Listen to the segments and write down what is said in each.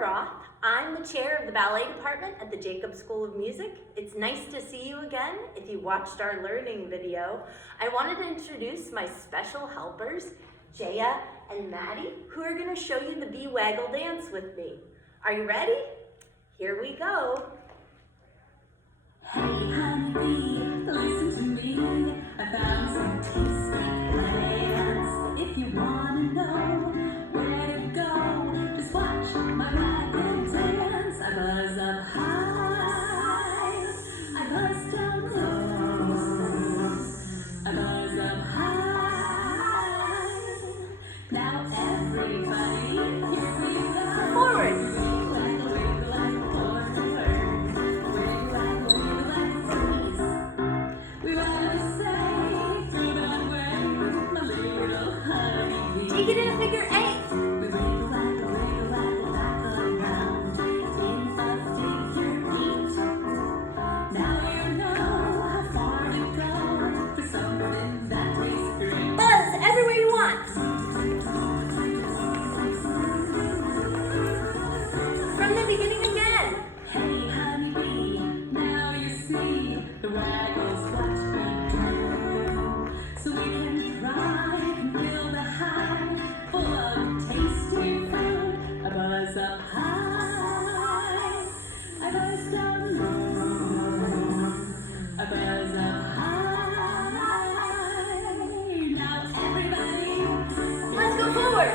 Roth. I'm the chair of the ballet department at the Jacob School of Music. It's nice to see you again. If you watched our learning video, I wanted to introduce my special helpers, Jaya and Maddie, who are going to show you the Waggle Dance with me. Are you ready? Here we go. Hey honeybee, listen to me. I found some tasty plans. If you want to know where to go, just watch my Waggle Dance. I buzz up high, I buzz down low, I buzz up high. Now everybody, here we go. Forward. Take it in a figure eight. We wiggle, waggle, wiggle, waggle, back around in a figure eight. Now you know how far to go for something that tastes great. Buzz everywhere you want. From the beginning again. Hey honeybee, now you see the waggle's what we do. So we can thrive and feel the high, full of tasty food. I buzz up high, I buzz down low, I buzz up high. Now everybody, Let's go forward.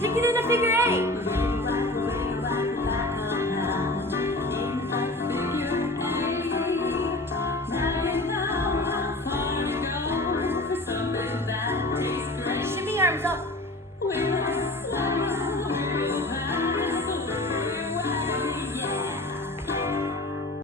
Take it in a figure eight. Shimmy arms up.